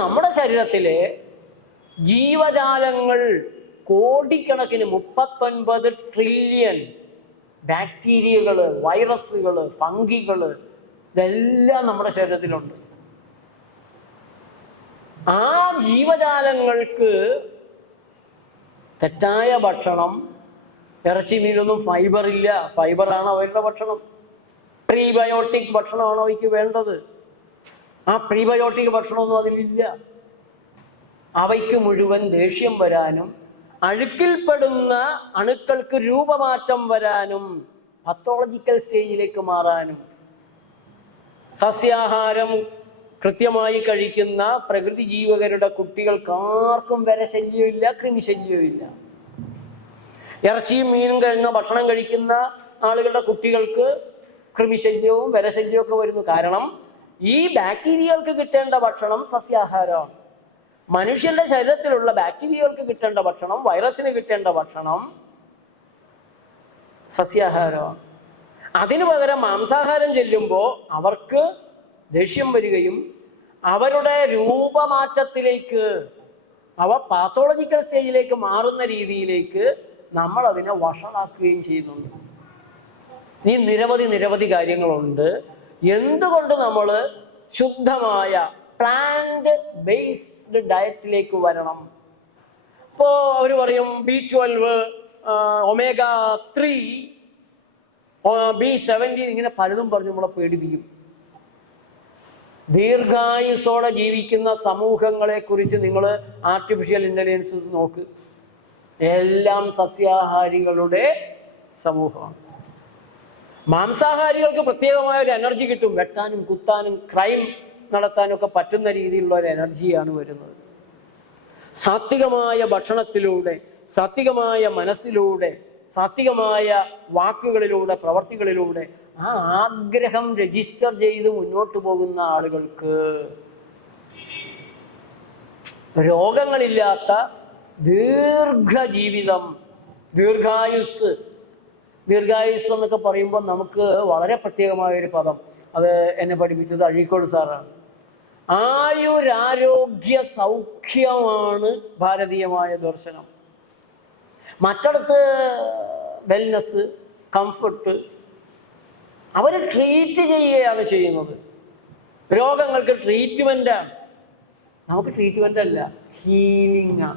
നമ്മുടെ ശരീരത്തിലെ ജീവജാലങ്ങൾ കോടിക്കണക്കിന് 39 ട്രില്യൺ ബാക്ടീരിയകള്, വൈറസുകള്, ഫംഗികള്, ഇതെല്ലാം നമ്മുടെ ശരീരത്തിലുണ്ട്. ആ ജീവജാലങ്ങൾക്ക് തെറ്റായ ഭക്ഷണം, ഇറച്ചി മീനൊന്നും ഫൈബർ ഇല്ല. ഫൈബറാണ് അവരുടെ ഭക്ഷണം. പ്രീബയോട്ടിക് ഭക്ഷണമാണ് അവയ്ക്ക് വേണ്ടത്. ആ പ്രീബയോട്ടിക് ഭക്ഷണമൊന്നും അതിലില്ല. അവയ്ക്ക് മുഴുവൻ ദേഷ്യം വരാനും അഴുക്കിൽപ്പെടുന്ന അണുക്കൾക്ക് രൂപമാറ്റം വരാനും പത്തോളജിക്കൽ സ്റ്റേജിലേക്ക് മാറാനും സസ്യാഹാരം കൃത്യമായി കഴിക്കുന്ന പ്രകൃതി ജീവകരുടെ കുട്ടികൾക്ക് ആർക്കും വിരശല്യമില്ല, കൃമിശല്യമില്ല. ഇറച്ചിയും മീനും കഴിഞ്ഞ ഭക്ഷണം കഴിക്കുന്ന ആളുകളുടെ കുട്ടികൾക്ക് കൃമിശല്യവും വിരശല്യവും ഒക്കെ വരുന്നു. കാരണം ഈ ബാക്ടീരിയകൾക്ക് കിട്ടേണ്ട ഭക്ഷണം സസ്യാഹാരമാണ്. മനുഷ്യന്റെ ശരീരത്തിലുള്ള ബാക്ടീരിയകൾക്ക് കിട്ടേണ്ട ഭക്ഷണം, വൈറസിന് കിട്ടേണ്ട ഭക്ഷണം സസ്യാഹാരമാണ്. അതിനു പകരം മാംസാഹാരം ചെല്ലുമ്പോൾ അവർക്ക് ദേഷ്യം വരികയും അവരുടെ രൂപമാറ്റത്തിലേക്ക്, അവ പാത്തോളജിക്കൽ സ്റ്റേജിലേക്ക് മാറുന്ന രീതിയിലേക്ക് നമ്മൾ അതിനെ വഷളാക്കുകയും ചെയ്യുന്നുണ്ട്. ഈ നിരവധി കാര്യങ്ങളുണ്ട്. എന്തുകൊണ്ട് നമ്മൾ ശുദ്ധമായ പ്ലാന്റ് ബേസ്ഡ് ഡയറ്റിലേക്ക് വരണം? ഇപ്പോൾ അവർ പറയും B12, omega-3, B17, ഇങ്ങനെ പലതും പറഞ്ഞ് നമ്മളെ പേടിപ്പിക്കും. ദീർഘായുസോടെ ജീവിക്കുന്ന സമൂഹങ്ങളെ കുറിച്ച് നിങ്ങൾ ആർട്ടിഫിഷ്യൽ ഇന്റലിജൻസ് നോക്ക്. എല്ലാം സസ്യാഹാരികളുടെ സമൂഹമാണ്. മാംസാഹാരികൾക്ക് പ്രത്യേകമായ ഒരു എനർജി കിട്ടും. വെട്ടാനും കുത്താനും ക്രൈം നടത്താനും ഒക്കെ പറ്റുന്ന രീതിയിലുള്ള ഒരു എനർജിയാണ് വരുന്നത്. സാത്വികമായ ഭക്ഷണത്തിലൂടെ, സാത്വികമായ മനസ്സിലൂടെ, സാത്വികമായ വാക്കുകളിലൂടെ, പ്രവർത്തികളിലൂടെ ആ ആഗ്രഹം രജിസ്റ്റർ ചെയ്ത് മുന്നോട്ട് പോകുന്ന ആളുകൾക്ക് രോഗങ്ങളില്ലാത്ത ദീർഘജീവിതം, ദീർഘായുസ് എന്നൊക്കെ പറയുമ്പോൾ നമുക്ക് വളരെ പ്രത്യേകമായ ഒരു പദം, അത് എന്നെ പഠിപ്പിച്ചത് അഴീക്കോട് സാറാണ്. ആയുരാരോഗ്യ സൗഖ്യമാണ് ഭാരതീയമായ ദർശനം. മറ്റിടത്ത് വെൽനെസ്, കംഫർട്ട്, അവർ ട്രീറ്റ് ചെയ്യുകയാണ് ചെയ്യുന്നത്. രോഗങ്ങൾക്ക് ട്രീറ്റ്മെൻറ്റാണ്. നമുക്ക് ട്രീറ്റ്മെൻ്റ് അല്ല, ഹീലിംഗ്.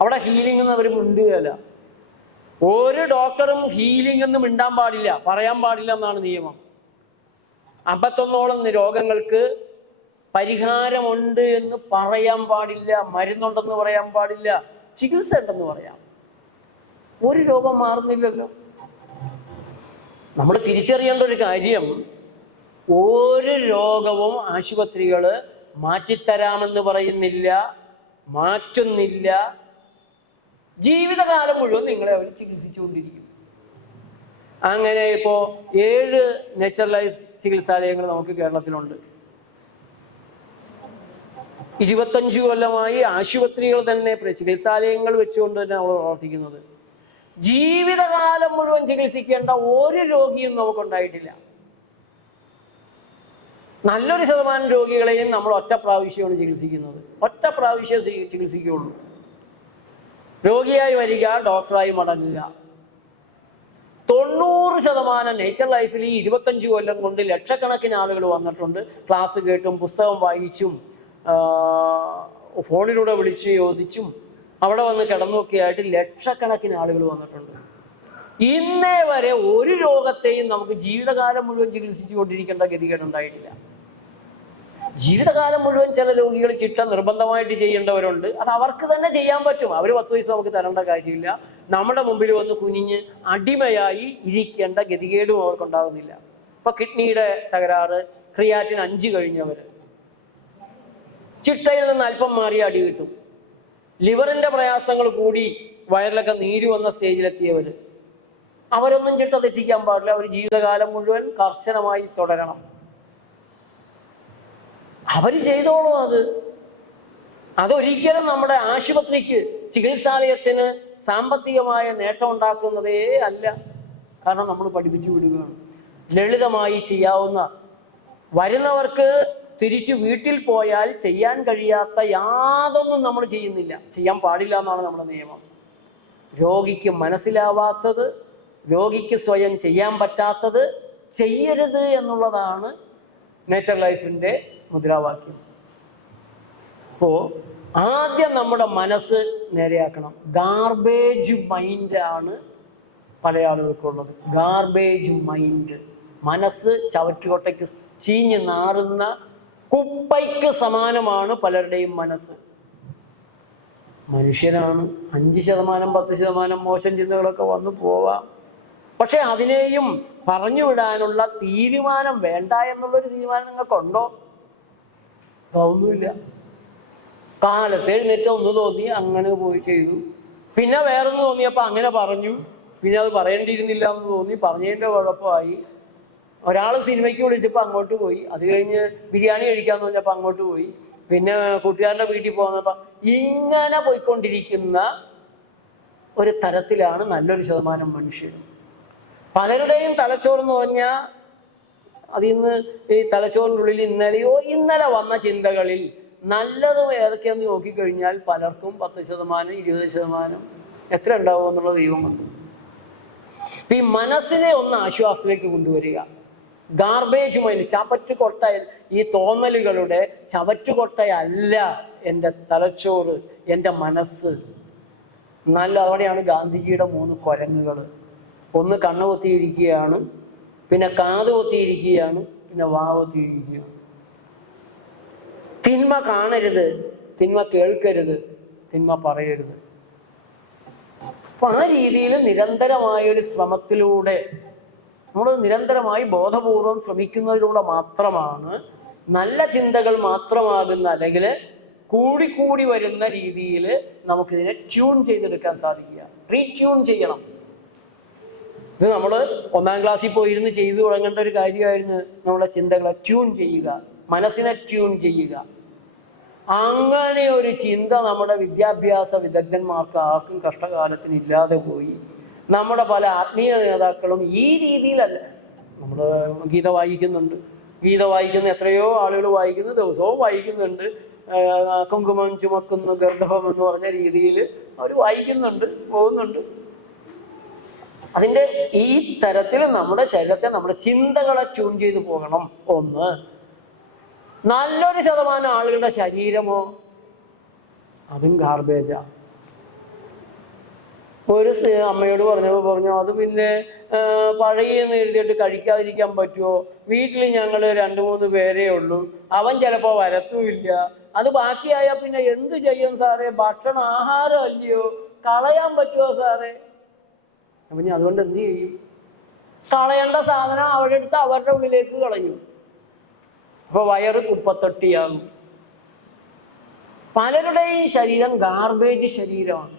അവിടെ ഹീലിംഗ് എന്ന് അവർ മിണ്ടുകയല്ല. ഒരു ഡോക്ടറും ഹീലിംഗ് എന്ന് മിണ്ടാൻ പാടില്ല, പറയാൻ പാടില്ല എന്നാണ് നിയമം. 51ഓളം രോഗങ്ങൾക്ക് പരിഹാരമുണ്ട് എന്ന് പറയാൻ പാടില്ല, മരുന്നുണ്ടെന്ന് പറയാൻ പാടില്ല, ചികിത്സ ഉണ്ടെന്ന് പറയാം. ഒരു രോഗം മാറുന്നില്ലല്ലോ. നമ്മൾ തിരിച്ചറിയേണ്ട ഒരു കാര്യം, ഒരു രോഗവും ആശുപത്രികൾ മാറ്റിത്തരാമെന്ന് പറയുന്നില്ല, മാറ്റുന്നില്ല. ജീവിതകാലം മുഴുവൻ നിങ്ങളെ അവർ ചികിത്സിച്ചുകൊണ്ടിരിക്കും. അങ്ങനെ ഇപ്പോൾ 7 നേച്ചർ ലൈഫ് ചികിത്സാലയങ്ങൾ നമുക്ക് കേരളത്തിലുണ്ട്. 25 കൊല്ലമായി ആശുപത്രികൾ തന്നെ, ചികിത്സാലയങ്ങൾ വെച്ചുകൊണ്ട് തന്നെ നമ്മൾ പ്രവർത്തിക്കുന്നത്. ജീവിതകാലം മുഴുവൻ ചികിത്സിക്കേണ്ട ഒരു രോഗിയും നമുക്കുണ്ടായിട്ടില്ല. നല്ലൊരു ശതമാനം രോഗികളെയും നമ്മൾ ഒറ്റ പ്രാവശ്യമാണ് ചികിത്സിക്കുന്നത്. ഒറ്റ പ്രാവശ്യം ചികിത്സിക്കുകയുള്ളൂ. രോഗിയായി വരിക, ഡോക്ടറായി മടങ്ങുക. 90% നേച്ചർ ലൈഫിൽ ഈ 25 കൊല്ലം കൊണ്ട് ലക്ഷക്കണക്കിന് ആളുകൾ വന്നിട്ടുണ്ട്. ക്ലാസ് കേട്ടും പുസ്തകം വായിച്ചും ഫോണിലൂടെ വിളിച്ച് ചോദിച്ചും അവിടെ വന്ന് കിടന്നൊക്കെ ആയിട്ട് ലക്ഷക്കണക്കിന് ആളുകൾ വന്നിട്ടുണ്ട്. ഇന്നേ വരെ ഒരു രോഗത്തെയും നമുക്ക് ജീവിതകാലം മുഴുവൻ ചികിത്സിച്ചു കൊണ്ടിരിക്കേണ്ട ഗതികേടുണ്ടായിട്ടില്ല. ജീവിതകാലം മുഴുവൻ ചില രോഗികൾ ചിട്ട നിർബന്ധമായിട്ട് ചെയ്യേണ്ടവരുണ്ട്. അത് അവർക്ക് തന്നെ ചെയ്യാൻ പറ്റും. അവർ 10 പൈസ നമുക്ക് തരേണ്ട കാര്യമില്ല. നമ്മുടെ മുമ്പിൽ വന്ന് കുനിഞ്ഞ് അടിമയായി ഇരിക്കേണ്ട ഗതികേടും അവർക്കുണ്ടാകുന്നില്ല. ഇപ്പൊ കിഡ്നിയുടെ തകരാറ്, ക്രിയാറ്റിൻ 5 കഴിഞ്ഞവർ ചിട്ടയിൽ നിന്ന് അല്പം മാറി അടി കിട്ടും. ലിവറിന്റെ പ്രയാസങ്ങൾ കൂടി വയറിലൊക്കെ നീര് വന്ന സ്റ്റേജിലെത്തിയവർ, അവരൊന്നും ചിട്ട തെറ്റിക്കാൻ പാടില്ല. അവർ ജീവിതകാലം മുഴുവൻ കർശനമായി തുടരണം. അവർ ചെയ്തോളും. അതൊരിക്കലും നമ്മുടെ ആശുപത്രിക്ക്, ചികിത്സാലയത്തിന് സാമ്പത്തികമായ നേട്ടം ഉണ്ടാക്കുന്നതേ അല്ല. കാരണം നമ്മൾ പഠിപ്പിച്ചു വിടുകയാണ്. ലളിതമായി ചെയ്യാവുന്ന, വരുന്നവർക്ക് തിരിച്ച് വീട്ടിൽ പോയാൽ ചെയ്യാൻ കഴിയാത്ത യാതൊന്നും നമ്മൾ ചെയ്യുന്നില്ല, ചെയ്യാൻ പാടില്ല എന്നാണ് നമ്മുടെ നിയമം. രോഗിക്ക് മനസ്സിലാവാത്തത്, രോഗിക്ക് സ്വയം ചെയ്യാൻ പറ്റാത്തത് ചെയ്യരുത് എന്നുള്ളതാണ് നേച്ചർ ലൈഫിൻ്റെ മുദ്രാവാക്യം. അപ്പോൾ ആദ്യം നമ്മുടെ മനസ്സ് നേരെയാക്കണം. ഗാർബേജ് മൈൻഡാണ് പല ആളുകൾക്കുള്ളത്. ഗാർബേജ് മൈൻഡ്, മനസ്സ് ചവറ്റുകൊട്ടയ്ക്ക് ചീഞ്ഞ് നാറുന്ന കുപ്പയ്ക്ക് സമാനമാണ് പലരുടെയും മനസ്സ്. മനുഷ്യനാണ്, 5% 10% മോശം ചിന്തകളൊക്കെ വന്നു പോവാം. പക്ഷെ അതിനെയും പറഞ്ഞു വിടാനുള്ള തീരുമാനം വേണ്ട എന്നുള്ളൊരു തീരുമാനം നിങ്ങൾക്കുണ്ടോ? ഒന്നുമില്ല. കാലത്ത് എഴുന്നേറ്റ് ഒന്ന് തോന്നി അങ്ങനെ പോയി ചെയ്തു, പിന്നെ വേറൊന്ന് തോന്നിയപ്പോൾ അങ്ങനെ പറഞ്ഞു, പിന്നെ അത് പറയേണ്ടിയിരുന്നില്ല എന്ന് തോന്നി, പറഞ്ഞതിൻ്റെ കുഴപ്പമായി. ഒരാൾ സിനിമയ്ക്ക് വിളിച്ചപ്പോൾ അങ്ങോട്ട് പോയി, അത് കഴിഞ്ഞ് ബിരിയാണി കഴിക്കാമെന്ന് പറഞ്ഞപ്പോൾ അങ്ങോട്ട് പോയി, പിന്നെ കൂട്ടുകാരൻ്റെ വീട്ടിൽ പോകുന്നപ്പോൾ ഇങ്ങനെ പോയിക്കൊണ്ടിരിക്കുന്ന ഒരു തരത്തിലാണ് നല്ലൊരു ശതമാനം മനുഷ്യർ. പലരുടെയും തലച്ചോറെന്ന് പറഞ്ഞാൽ അതിന്ന് ഈ തലച്ചോറിനുള്ളിൽ ഇന്നലെ വന്ന ചിന്തകളിൽ നല്ലത് ഏതൊക്കെയാന്ന് നോക്കിക്കഴിഞ്ഞാൽ പലർക്കും 10% 20% എത്ര ഉണ്ടാവും എന്നുള്ള ദൈവം വന്നു. ഈ മനസ്സിനെ ഒന്ന് ആശ്വാസത്തിലേക്ക് കൊണ്ടുവരിക. ഗാർബേജ് മൈൻഡ്, ചവറ്റുകൊട്ട, ഈ തോന്നലുകളുടെ ചവറ്റുകൊട്ടയല്ല എൻ്റെ തലച്ചോറ്, എൻ്റെ മനസ്സ്. നല്ല അവിടെയാണ് ഗാന്ധിജിയുടെ 3 കുരങ്ങുകൾ. ഒന്ന് കണ്ണ് പൊത്തിയിരിക്കുകയാണ്, പിന്നെ കാത് പൊത്തിയിരിക്കുകയാണ്, പിന്നെ വാ പൊത്തിയിരിക്കുകയാണ്. തിന്മ കാണരുത്, തിന്മ കേൾക്കരുത്, തിന്മ പറയരുത്. അപ്പൊ ആ രീതിയിൽ നിരന്തരമായൊരു ശ്രമത്തിലൂടെ, നമ്മൾ നിരന്തരമായി ബോധപൂർവം ശ്രമിക്കുന്നതിലൂടെ മാത്രമാണ് നല്ല ചിന്തകൾ മാത്രമാകുന്ന, അല്ലെങ്കിൽ കൂടിക്കൂടി വരുന്ന രീതിയിൽ നമുക്കിതിനെ ട്യൂൺ ചെയ്തെടുക്കാൻ സാധിക്കുക. റീട്യൂൺ ചെയ്യണം. ഇത് നമ്മൾ 1-ാം ക്ലാസ്സിൽ പോയിരുന്ന് ചെയ്തു തുടങ്ങേണ്ട ഒരു കാര്യമായിരുന്നു. നമ്മുടെ ചിന്തകളെ ട്യൂൺ ചെയ്യുക, മനസ്സിനെ ട്യൂൺ ചെയ്യുക. അങ്ങനെ ഒരു ചിന്ത നമ്മുടെ വിദ്യാഭ്യാസ വിദഗ്ധന്മാർക്ക് ആർക്കും കഷ്ടകാലത്തിന് ഇല്ലാതെ പോയി. നമ്മുടെ പല ആത്മീയ നേതാക്കളും ഈ രീതിയിലല്ല. നമ്മൾ ഗീത വായിക്കുന്നുണ്ട്, ഗീത വായിക്കുന്ന എത്രയോ ആളുകൾ വായിക്കുന്നു, ദിവസവും വായിക്കുന്നുണ്ട്. കുങ്കുമം ചുമക്കുന്നു ഗർഭം എന്ന് പറഞ്ഞ രീതിയിൽ അവർ വായിക്കുന്നുണ്ട്, പോകുന്നുണ്ട്. അതിൻ്റെ ഈ തരത്തിൽ നമ്മുടെ ശരീരത്തെ, നമ്മുടെ ചിന്തകളെ ട്യൂൺ ചെയ്ത് പോകണം. ഒന്ന്. നല്ലൊരു ശതമാനം ആളുകളുടെ ശരീരമോ അതും ഗാർബേജാ. ഒരു അമ്മയോട് പറഞ്ഞു അത് പിന്നെ പഴയെന്ന് എഴുതിയിട്ട് കഴിക്കാതിരിക്കാൻ പറ്റുമോ? വീട്ടിൽ ഞങ്ങൾ 2-3 പേരേ ഉള്ളൂ, അവൻ ചിലപ്പോൾ വരത്തുമില്ല, അത് ബാക്കിയായാൽ പിന്നെ എന്ത് ചെയ്യും സാറേ? ഭക്ഷണം ആഹാരം അല്ലയോ, കളയാൻ പറ്റുമോ സാറേ? അപ്പം ഞാൻ അതുകൊണ്ട് എന്ത് ചെയ്യും? കളയേണ്ട സാധനം അവരുടെ അടുത്ത് അവരുടെ ഉള്ളിലേക്ക് കളയും. അപ്പൊ വയറ് കുപ്പത്തൊട്ടിയാകും. പലരുടെയും ശരീരം ഗാർബേജ് ശരീരമാണ്.